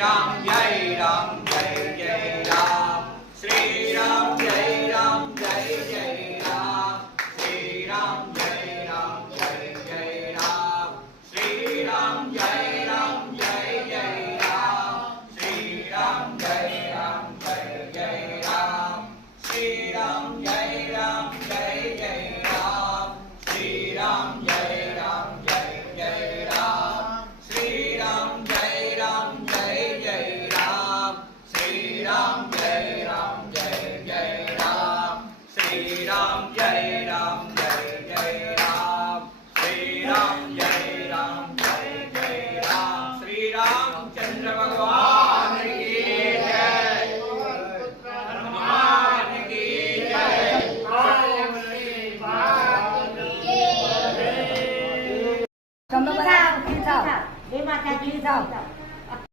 राम जय जय राम श्री राम जय जय राम श्री राम जय जय राम श्री राम जय जय राम श्री राम जय जय राम श्री राम जय जय राम श्री राम जय जय राम श्री राम जय जय राम श्री राम जय जय राम श्री राम जय जय राम श्री राम जय जय राम श्री रामचंद्र भगवान की जय हनुमान की जय जय माता दी।